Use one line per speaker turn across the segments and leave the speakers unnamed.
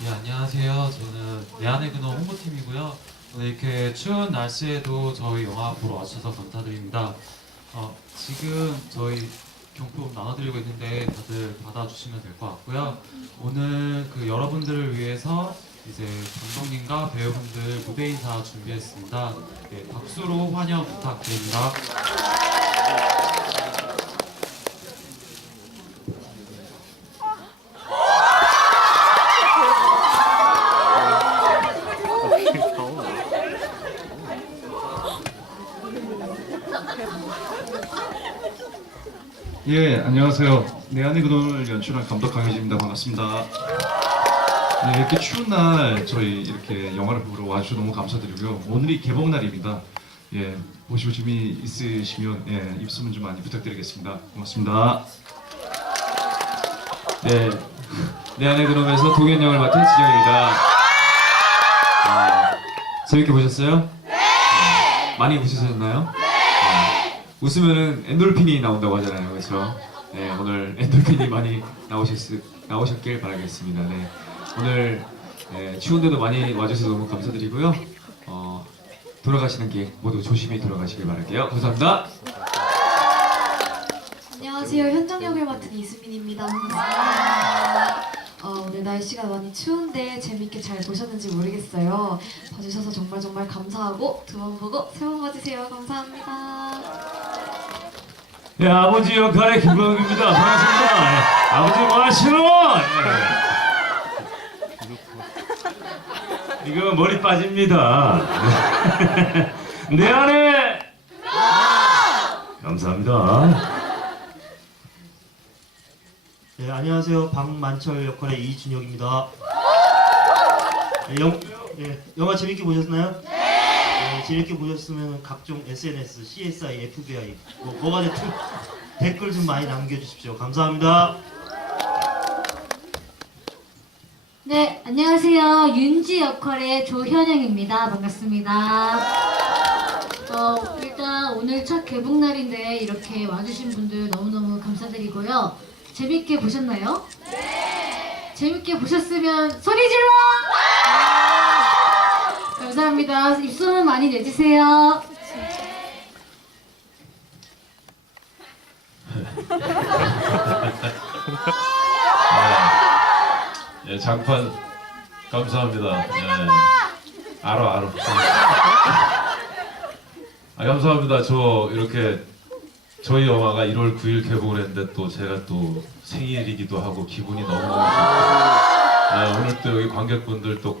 네, 안녕하세요. 저는 내 안의 근원 홍보팀이고요. 오늘 이렇게 추운 날씨에도 저희 영화 보러 와주셔서 감사드립니다. 어, 지금 저희 경품 나눠드리고 있는데 다들 받아주시면 될 것 같고요. 오늘 그 여러분들을 위해서 이제 감독님과 배우분들 무대 인사 준비했습니다. 네, 박수로 환영 부탁드립니다.
예, 안녕하세요. 내 안의 근원을 연출한 감독 강혜진입니다. 반갑습니다. 네, 이렇게 추운 날 저희 이렇게 영화를 보러 와주셔서 너무 감사드리고요. 오늘이 개봉 날입니다. 예, 보시고 재미 있으시면 예, 입소문 좀 많이 부탁드리겠습니다. 고맙습니다.
네, 내 안에 그놈에서 동현 역을 맡은 지정입니다. 아, 재밌게 보셨어요? 네. 많이 보셨나요? 네. 웃으면은 엔돌핀이 나온다고 하잖아요, 그렇죠? 네, 오늘 엔돌핀이 많이 나오셨 나오셨길 바라겠습니다. 네, 오늘 네, 추운데도 많이 와주셔서 너무 감사드리고요. 어, 돌아가시는 길 모두 조심히 돌아가시길 바랄게요. 감사합니다.
안녕하세요. 현정 역을 맡은 이수민입니다. 어, 오늘 날씨가 많이 추운데 재밌게 잘 보셨는지 모르겠어요. 봐주셔서 정말 정말 감사하고 두 번 보고 세 번 봐주세요. 감사합니다.
네, 아버지 역할의 김광규입니다. 반갑습니다. 네, 아버지 뭐 하시노? 네. 이거 머리 빠집니다. 네. 내 안에 감사합니다.
네, 안녕하세요. 박만철 역할의 이준혁입니다. 네, 영, 네, 영화 재밌게 보셨나요? 네. 재밌게 보셨으면 각종 SNS, CSI, FBI 뭐, 뭐가 됐든 댓글 좀 많이 남겨주십시오. 감사합니다.
네, 안녕하세요. 윤지 역할의 조현영입니다. 반갑습니다. 어, 일단 오늘 첫 개봉 날인데 이렇게 와주신 분들 너무너무 감사드리고요. 재밌게 보셨나요? 네! 재밌게 보셨으면 소리 질러! 감사합니다. 입소문 많이 내주세요.
예, 장판 감사합니다. 예. 알아 알아. 아, 감사합니다. 저 이렇게 저희 영화가 1월 9일 개봉을 했는데 또 제가 또 생일이기도 하고 기분이 너무 좋고 아, 오늘 또 여기 관객분들 또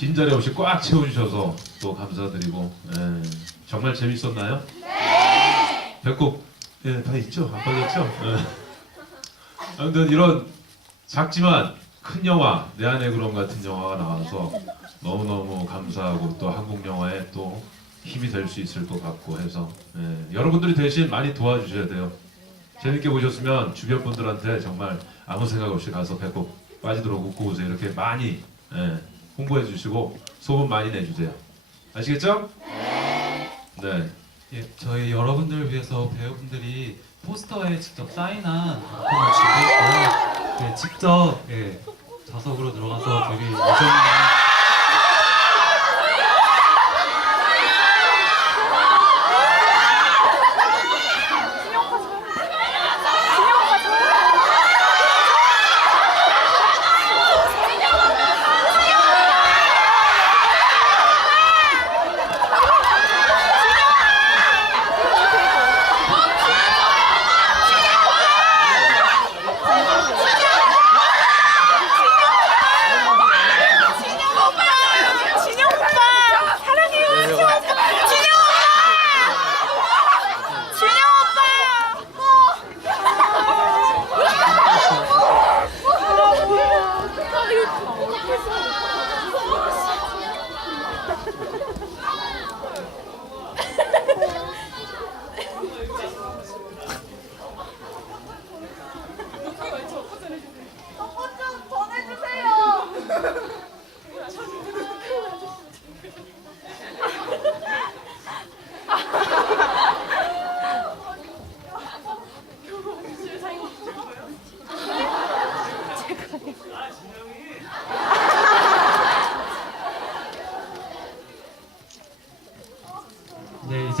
빈자리 없이 꽉 채워주셔서 또 감사드리고 예. 정말 재밌었나요? 네. 배꼽 예 다 있죠? 안 빠졌죠? 예. 아무튼 이런 작지만 큰 영화 내 안의 그런 같은 영화가 나와서 너무너무 감사하고 또 한국 영화에 또 힘이 될 수 있을 것 같고 해서 예, 여러분들이 대신 많이 도와주셔야 돼요. 재밌게 보셨으면 주변 분들한테 정말 아무 생각 없이 가서 배꼽 빠지도록 웃고 오세요. 이렇게 많이 예, 홍보해 주시고 소문 많이 내주세요. 아시겠죠? 네.
예, 저희 여러분들을 위해서 배우분들이 포스터에 직접 사인한 작품을 준비했고요. 네, 직접 예, 좌석으로 들어가서 예정이 네,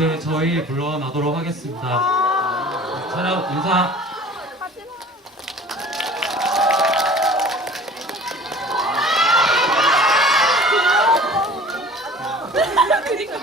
이제 저희 불러나도록 하겠습니다. 차렷 인사. 그러니까.